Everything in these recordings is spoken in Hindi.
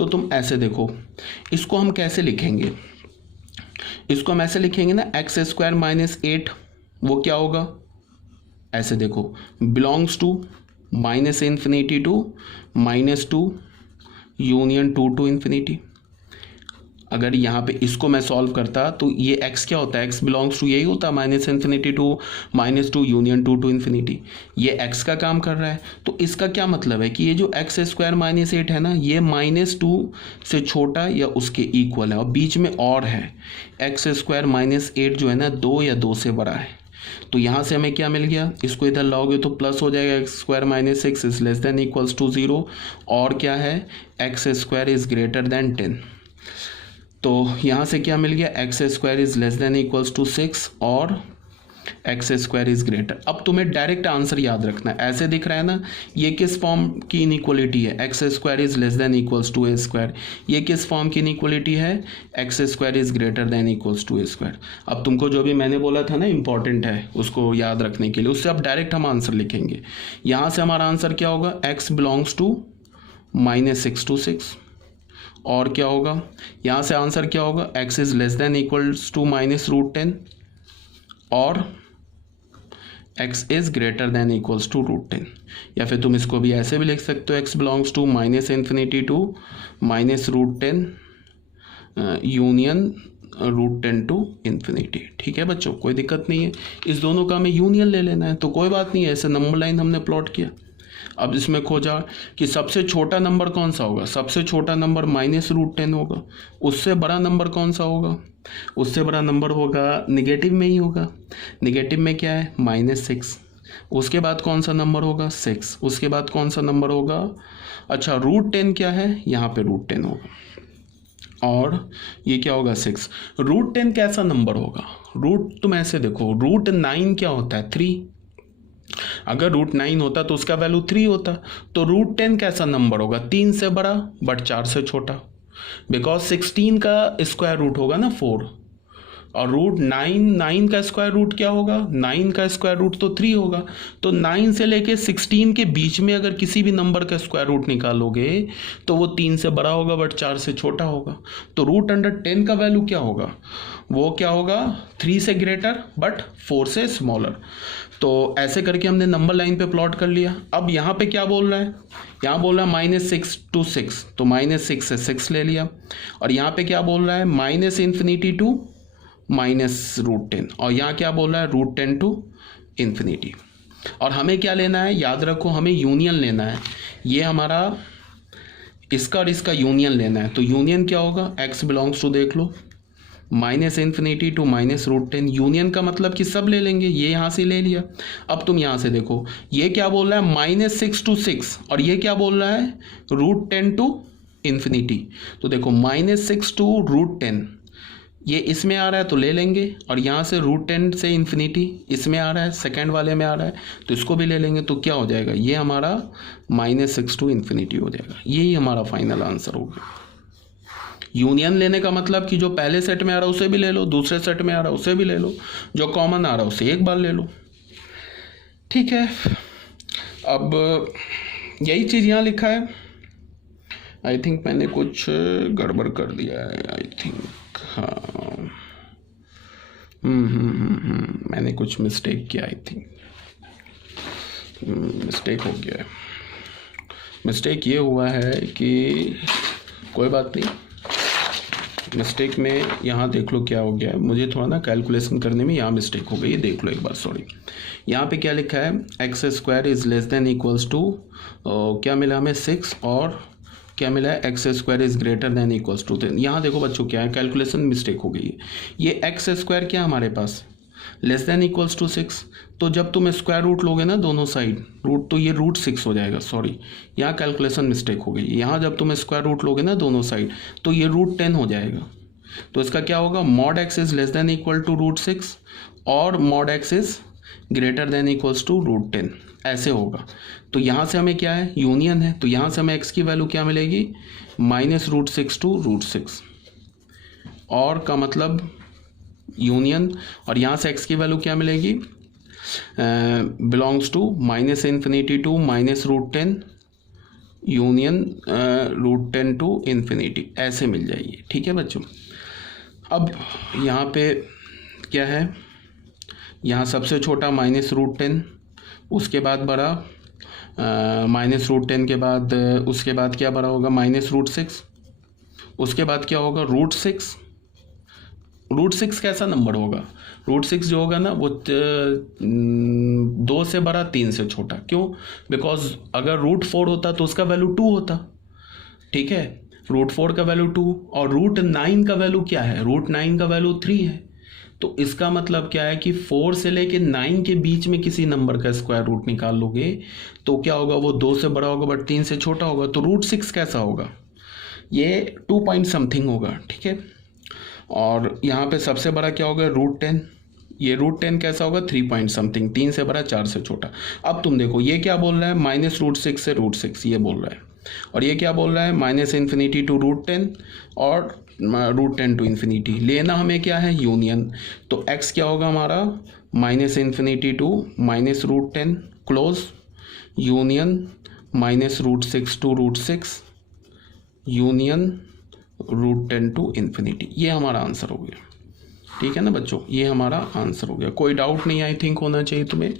तो तुम ऐसे देखो, इसको हम कैसे लिखेंगे, इसको हम ऐसे लिखेंगे ना, एक्स स्क्वायर माइनस 8, वो क्या होगा, ऐसे देखो, belongs to minus infinity to minus 2 union 2 to infinity. अगर यहाँ पे इसको मैं सॉल्व करता तो ये x क्या होता है, x बिलोंग्स टू यही होता है, minus infinity to minus 2 union 2 to infinity. ये x का काम कर रहा है, तो इसका क्या मतलब है कि ये जो एक्स स्क्वायर माइनस 8 है ना, ये माइनस 2 से छोटा या उसके इक्वल है, और बीच में और है एक्स स्क्वायर माइनस 8 जो है ना 2 या 2 से बड़ा है। तो यहाँ से हमें क्या मिल गया, इसको इधर लाओगे तो प्लस हो जाएगा, x square minus 6 is less than equals to 0, और क्या है, x square is greater than 10। तो यहाँ से क्या मिल गया, x square is less than equals to 6 और एक्स स्क्वायर इज ग्रेटर। अब तुम्हें डायरेक्ट आंसर याद रखना है, ऐसे दिख रहा है ना, ये किस फॉर्म की इनइक्वलिटी है, x square is less than equals to a square. ये किस फॉर्म की इनइक्वलिटी है, x square is greater than equals to a square. अब तुमको जो भी मैंने बोला था ना इंपॉर्टेंट है उसको याद रखने के लिए, उससे अब डायरेक्ट हम आंसर लिखेंगे। यहाँ से हमारा आंसर क्या होगा, x belongs to minus 6 to 6, और क्या होगा, यहाँ से आंसर क्या होगा, x is less than equals to minus root 10 और x is greater than equals to root 10। या फिर तुम इसको भी ऐसे भी लिख सकते हो, x belongs to minus infinity to minus root 10 union root 10 to infinity. ठीक है बच्चों, कोई दिक्कत नहीं है, इस दोनों का हमें यूनियन ले लेना है, तो कोई बात नहीं है, ऐसे नंबर लाइन हमने प्लॉट किया। अब इसमें खोजा कि सबसे छोटा नंबर कौन सा होगा, सबसे छोटा नंबर माइनस रूट 10 होगा, उससे बड़ा नंबर कौन सा होगा, उससे बड़ा नंबर होगा निगेटिव में ही होगा, निगेटिव में क्या है माइनस 6, उसके बाद कौन सा नंबर होगा 6, उसके बाद कौन सा नंबर होगा, अच्छा रूट 10 क्या है, यहाँ पे रूट 10 होगा, और ये क्या होगा 6। रूट 10 कैसा नंबर होगा, रूट तुम ऐसे देखो, रूट 9 क्या होता है 3, अगर रूट 9 होता तो उसका वैल्यू 3 होता, तो रूट 10 कैसा नंबर होगा, 3 से बड़ा बट 4 से छोटा, बिकॉज 16 का स्क्वायर रूट होगा ना 4, और रूट 9 का स्क्वायर रूट क्या होगा, 9 का स्क्वायर रूट तो 3 होगा, तो 9 से लेके 16 के बीच में अगर किसी भी नंबर का स्क्वायर रूट निकालोगे तो वो 3 से बड़ा होगा बट 4 से छोटा होगा, तो रूट अंडर 10 का वैल्यू क्या होगा, वो क्या होगा 3 से ग्रेटर बट 4 से स्मॉलर। तो ऐसे करके हमने नंबर लाइन पे प्लॉट कर लिया। अब यहाँ पे क्या बोल रहा है, यहाँ बोल रहा है माइनस 6 टू 6, तो माइनस 6 से 6 ले लिया, और यहाँ पे क्या बोल रहा है minus infinity to minus root 10, और यहाँ क्या बोल रहा है रूट 10 टू इन्फिनिटी। और हमें क्या लेना है, याद रखो हमें यूनियन लेना है, ये हमारा इसका और इसका यूनियन लेना है। तो यूनियन क्या होगा, एक्स बिलोंग्स टू देख लो minus infinity to minus root 10, union का मतलब कि सब ले लेंगे, ये यहाँ से ले लिया। अब तुम यहाँ से देखो, ये क्या बोल रहा है माइनस 6 टू 6, और ये क्या बोल रहा है रूट 10 टू इन्फिनिटी। तो देखो माइनस 6 टू रूट 10 ये इसमें आ रहा है तो ले लेंगे, और यहाँ से रूट 10 से इन्फिनिटी इसमें आ रहा है, सेकेंड वाले में आ रहा है तो इसको भी ले लेंगे, तो क्या हो जाएगा, ये हमारा माइनस 6 टू इन्फिनिटी हो जाएगा, यही हमारा फाइनल आंसर होगा। यूनियन लेने का मतलब कि जो पहले सेट में आ रहा है उसे भी ले लो, दूसरे सेट में आ रहा है उसे भी ले लो, जो कॉमन आ रहा है उसे एक बार ले लो। ठीक है, अब यही चीज़ यहाँ लिखा है, आई थिंक मैंने कुछ गड़बड़ कर दिया है, आई थिंक हाँ मैंने कुछ मिस्टेक किया, आई थिंक मिस्टेक हो गया है। मिस्टेक ये हुआ है कि कोई बात नहीं, मिस्टेक में यहाँ देख लो क्या हो गया है, मुझे थोड़ा ना कैलकुलेशन करने में यहाँ मिस्टेक हो गई है, देख लो एक बार, सॉरी। यहाँ पे क्या लिखा है, x square is less than equals to क्या मिला हमें 6, और क्या मिला है x square is greater than equals to 10। यहाँ देखो बच्चों क्या है, कैलकुलेशन मिस्टेक हो गई है, ये एक्स स्क्वायर क्या हमारे पास लेस देन इक्वल्स टू 6, तो जब तुम स्क्वायर रूट लोगे ना दोनों साइड रूट, तो ये रूट 6 हो जाएगा, सॉरी यहाँ कैलकुलेशन मिस्टेक हो गई। यहाँ जब तुम स्क्वायर रूट लोगे ना दोनों साइड तो ये रूट 10 हो जाएगा, तो इसका क्या होगा mod x is less than equal to root 6 और mod x is greater than equals to root 10, ऐसे होगा। तो यहाँ से हमें क्या है यूनियन है, तो यहाँ से हमें एक्स की वैल्यू क्या मिलेगी माइनस रूट 6 टू रूट 6, और का मतलब यूनियन, और यहाँ से x की वैल्यू क्या मिलेगी belongs to minus infinity to minus root 10 union √10 to infinity, ऐसे मिल जाएगी। ठीक है बच्चों, अब यहाँ पे क्या है, यहाँ सबसे छोटा -√10, उसके बाद बड़ा -√10 के बाद उसके बाद क्या बड़ा होगा -√6, उसके बाद क्या होगा √6। √6 कैसा नंबर होगा, √6 जो होगा ना वो 2 से बड़ा 3 से छोटा। क्यों? बिकॉज अगर √4 होता तो उसका वैल्यू 2 होता। ठीक है, √4 का वैल्यू 2 और √9 का वैल्यू क्या है, √9 का वैल्यू 3 है। तो इसका मतलब क्या है कि 4 से लेके 9 के बीच में किसी नंबर का स्क्वायर रूट निकाल लोगे तो क्या होगा, वो 2 से बड़ा होगा बट 3 से छोटा होगा। तो √6 कैसा होगा, ये 2 पॉइंट समथिंग होगा। ठीक है, और यहाँ पे सबसे बड़ा क्या होगा √10, ये √10 कैसा होगा 3 पॉइंट समथिंग, 3 से बड़ा 4 से छोटा। अब तुम देखो ये क्या बोल रहा है, -√6 से √6 ये बोल रहा है, और ये क्या बोल रहा है -∞ टू √10 और √10 टू इन्फिनिटी। लेना हमें क्या है यूनियन, तो x क्या होगा हमारा -∞ to -√10 close union -√6 to √6 union √10 to infinity. ये हमारा आंसर हो गया। ठीक है ना बच्चों, ये हमारा आंसर हो गया, कोई डाउट नहीं आई थिंक होना चाहिए तुम्हें।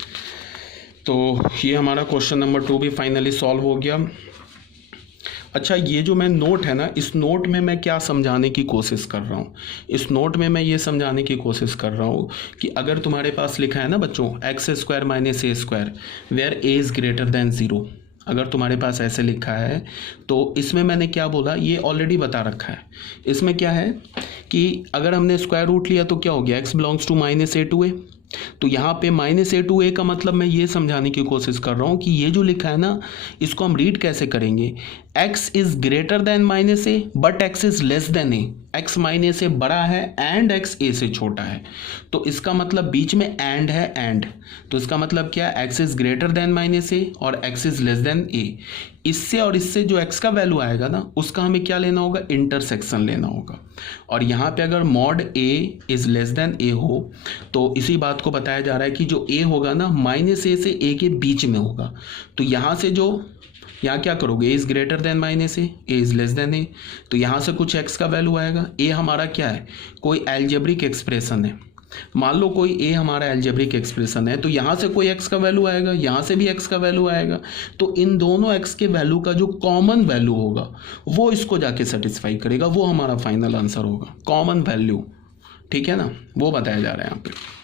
तो ये हमारा क्वेश्चन नंबर 2 भी फाइनली सॉल्व हो गया। अच्छा, ये जो मैं नोट है ना, इस नोट में मैं क्या समझाने की कोशिश कर रहा हूँ, इस नोट में मैं ये समझाने की कोशिश कर रहा हूँ कि अगर तुम्हारे पास लिखा है ना बच्चों x² - a² where a is greater than 0, अगर तुम्हारे पास ऐसे लिखा है तो इसमें मैंने क्या बोला ये ऑलरेडी बता रखा है। इसमें क्या है कि अगर हमने स्क्वायर रूट लिया तो क्या हो गया, x belongs to -a to a। तो यहाँ पे -a टू a का मतलब मैं ये समझाने की कोशिश कर रहा हूँ कि ये जो लिखा है ना इसको हम रीड कैसे करेंगे, x is greater than -a but x is less then a, x minus से बड़ा है एंड x a से छोटा है। तो इसका मतलब बीच में एंड है, एंड, तो इसका मतलब क्या है x is greater than -a और x is less then a। इससे और इससे जो x का वैल्यू आएगा ना उसका हमें क्या लेना होगा, इंटरसेक्शन लेना होगा। और यहाँ पे अगर mod a is less then a हो तो इसी बात को बताया जा रहा है कि जो a होगा ना -a से a के बीच में होगा। तो यहाँ से जो यहाँ क्या करोगे, a is greater than -a, a is less then a, तो यहाँ से कुछ x का वैल्यू आएगा। a हमारा क्या है, कोई एल्जेब्रिक एक्सप्रेशन है, मान लो कोई a हमारा एल्जेब्रिक एक्सप्रेशन है, तो यहाँ से कोई x का वैल्यू आएगा, यहाँ से भी x का वैल्यू आएगा। तो इन दोनों x के वैल्यू का जो कॉमन वैल्यू होगा वो इसको जाके सेटिस्फाई करेगा, वो हमारा फाइनल आंसर होगा, कॉमन वैल्यू। ठीक है ना, वो बताया जा रहा है यहाँ पे।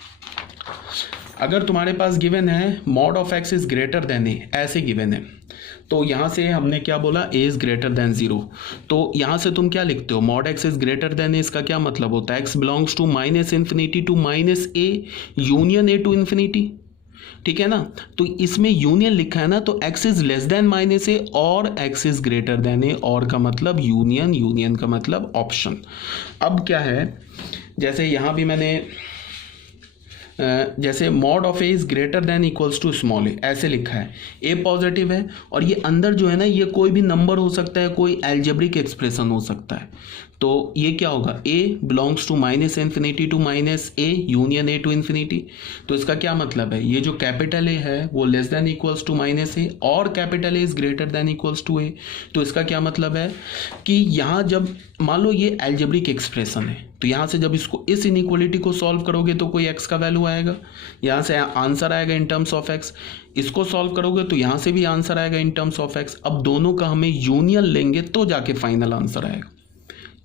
अगर तुम्हारे पास गिवन है mod of x is greater than a, ऐसे गिवन है, तो यहाँ से हमने क्या बोला a इज ग्रेटर देन 0, तो यहाँ से तुम क्या लिखते हो, mod x is greater than a, इसका क्या मतलब होता है, x belongs to -∞ to -a union a to infinity. ठीक है ना, तो इसमें यूनियन लिखा है ना, तो x is less then -a और x is greater than a, और का मतलब यूनियन, यूनियन का मतलब ऑप्शन। अब क्या है, जैसे यहाँ भी मैंने जैसे mod of A is greater than equals to small A, ऐसे लिखा है, ए पॉजिटिव है और ये अंदर जो है ना ये कोई भी नंबर हो सकता है, कोई एल्जेब्रिक एक्सप्रेशन हो सकता है। तो ये क्या होगा, a belongs to -∞ to -a union a to infinity. तो इसका क्या मतलब है, ये जो कैपिटल a है वो less than equals to -a और capital A is greater than equals to a। तो इसका क्या मतलब है कि यहाँ जब मान लो ये एल्जेब्रिक एक्सप्रेशन है, तो यहाँ से जब इसको इस इनइक्वलिटी को सॉल्व करोगे तो कोई x का वैल्यू आएगा, यहाँ से आंसर आएगा इन टर्म्स ऑफ x। इसको सॉल्व करोगे तो यहाँ से भी आंसर आएगा इन टर्म्स ऑफ x। अब दोनों का हमें यूनियन लेंगे तो जाके फाइनल आंसर आएगा,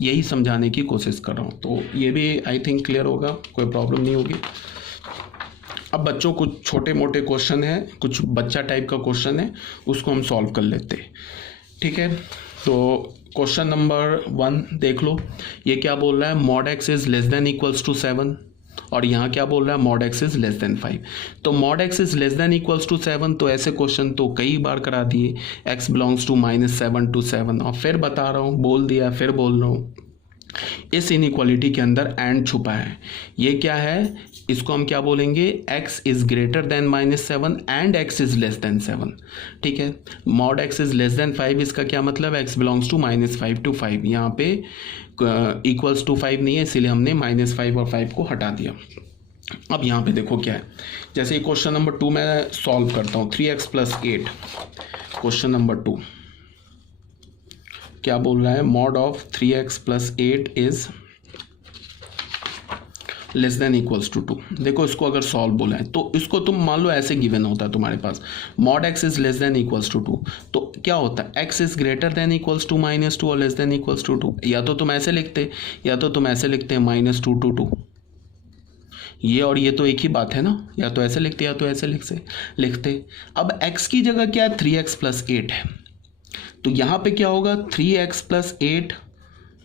यही समझाने की कोशिश कर रहा हूँ। तो ये भी आई थिंक क्लियर होगा, कोई प्रॉब्लम नहीं होगी। अब बच्चों कुछ छोटे मोटे क्वेश्चन है, कुछ बच्चा टाइप का क्वेश्चन है, उसको हम सॉल्व कर लेते हैं। ठीक है, तो क्वेश्चन नंबर 1 देख लो, ये क्या बोल रहा है, mod x is less than equals to 7 और यहाँ क्या बोल रहा है, mod x is less than 5। तो mod x is less than equals to 7, तो ऐसे क्वेश्चन तो कई बार करा दिए, x बिलोंग्स टू -7 टू 7, और फिर बता रहा हूँ, बोल दिया फिर बोल रहा हूँ, इस इनइक्वालिटी के अंदर एंड छुपा है। ये क्या है, इसको हम क्या बोलेंगे, x is greater then -7 and x is less then 7। ठीक है, mod x is less than 5, इसका क्या मतलब, x बिलोंग्स टू -5 टू 5, यहाँ पे इक्वल्स टू 5 नहीं है, इसीलिए हमने -5 और 5 को हटा दिया। अब यहाँ पे देखो क्या है, जैसे क्वेश्चन नंबर 2 मैं सॉल्व करता हूँ, 3x + 8, क्वेश्चन नंबर 2। क्या बोल रहा है, mod of 3x plus 8 is less than equals to 2। देखो इसको अगर सॉल्व बोला है तो इसको तुम मान लो ऐसे गिवन होता है तुम्हारे पास, mod x is less than equals to 2, तो क्या होता है, x is greater than equals to -2 और लेस देन इक्वल्स टू 2। या तो तुम ऐसे लिखते या तो तुम ऐसे लिखते -2 to 2, ये और ये तो एक ही बात है ना, या तो ऐसे लिखते या तो ऐसे लिखते। अब x की जगह क्या है, 3x प्लस 8 है, तो यहाँ पे क्या होगा, 3x प्लस 8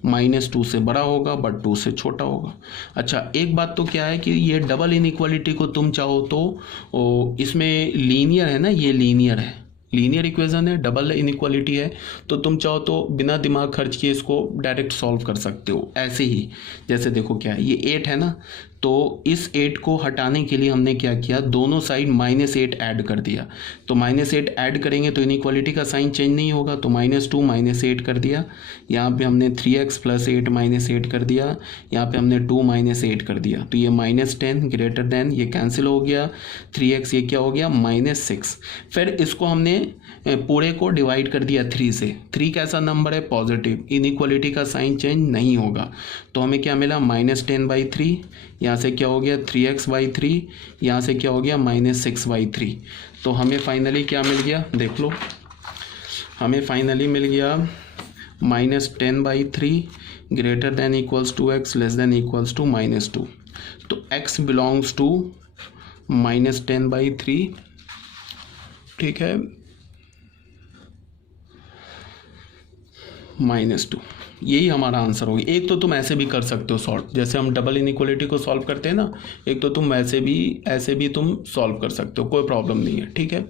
-2 से बड़ा होगा बट 2 से छोटा होगा। अच्छा एक बात तो क्या है कि ये डबल इनइक्वालिटी को तुम चाहो तो इसमें लीनियर है ना, ये लीनियर है, लीनियर इक्वेशन है, डबल इनइक्वालिटी है, तो तुम चाहो तो बिना दिमाग खर्च किए इसको डायरेक्ट सॉल्व कर सकते हो ऐसे ही। जैसे देखो क्या है, ये 8 है ना, तो इस 8 को हटाने के लिए हमने क्या किया, दोनों साइड -8 ऐड कर दिया। तो -8 ऐड करेंगे तो इनइक्वालिटी का साइन चेंज नहीं होगा, तो -2 -8 कर दिया। यहाँ पे हमने 3x प्लस 8 -8 कर दिया, यहाँ पे हमने 2 -8 कर दिया, तो ये -10 ग्रेटर देन, ये कैंसिल हो गया, 3x ये क्या हो गया -6। फिर इसको हमने पूरे को डिवाइड कर दिया 3 से। 3 कैसा नंबर है, पॉजिटिव, इनइक्वालिटी का साइन चेंज नहीं होगा, तो हमें क्या मिला -10/3, यहाँ से क्या हो गया 3x/3, यहाँ से क्या हो गया -6/3। तो हमें फाइनली क्या मिल गया, देख लो, हमें फाइनली मिल गया -10/3 greater than equals to x less than equals to -2। तो x बिलोंग्स टू -10/3, ठीक है, -2, यही हमारा आंसर होगी। एक तो तुम ऐसे भी कर सकते हो सॉल्व, जैसे हम डबल इनइक्वालिटी को सॉल्व करते हैं ना, एक तो तुम वैसे भी ऐसे भी तुम सॉल्व कर सकते हो, कोई प्रॉब्लम नहीं है, ठीक है।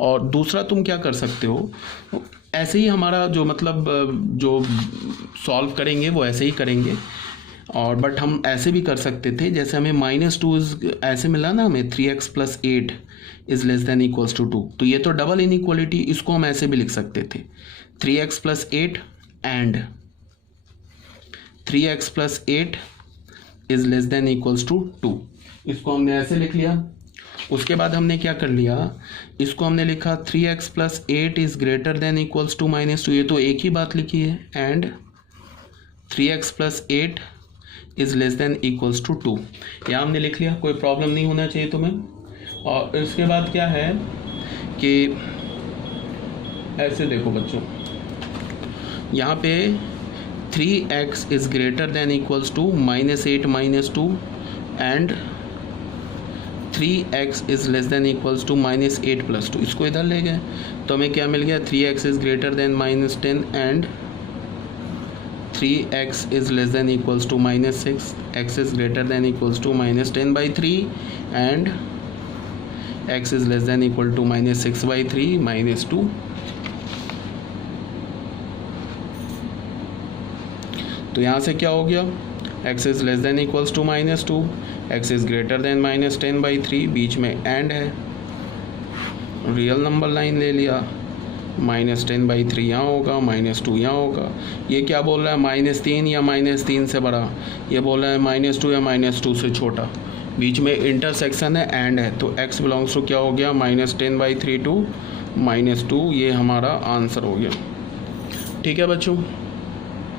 और दूसरा तुम क्या कर सकते हो, ऐसे ही हमारा जो मतलब जो सॉल्व करेंगे वो ऐसे ही करेंगे, और बट हम ऐसे भी कर सकते थे, जैसे हमें -2 ऐसे मिला ना, हमें 3x plus 8 is less than equals to 2, तो ये तो डबल इनइक्वालिटी, इसको हम ऐसे भी लिख सकते थे, 3x plus 8 and 3x plus 8 is less than equals to 2, इसको हमने ऐसे लिख लिया। उसके बाद हमने क्या कर लिया, इसको हमने लिखा 3x plus 8 is greater than equals to -2, ये तो एक ही बात लिखी है, and 3x plus 8 is less than equals to 2, यहाँ हमने लिख लिया, कोई प्रॉब्लम नहीं होना चाहिए तुम्हें। और इसके बाद क्या है कि ऐसे देखो बच्चों, यहाँ पे 3x is greater than equals to -8 -2 and 3x is less than equals to -8 + 2, इसको इधर ले गए तो हमें क्या मिल गया, 3x is greater than -10 and 3x is less than equals to -6, x is greater than equals to -10/3 and x is less than equal to -6/3 -2। तो यहाँ से क्या हो गया, x is less than equals to -2, x is greater than -10/3, बीच में एंड है, रियल नंबर लाइन ले लिया, -10/3 यहाँ होगा, -2 यहाँ होगा। ये क्या बोल रहा है, -3 या -3 से बड़ा, ये बोल रहा है -2 या -2 से छोटा, बीच में इंटरसेक्शन है, एंड है, तो x बिलोंग्स टू क्या हो गया, -10/3 to -2, ये हमारा आंसर हो गया। ठीक है बच्चों।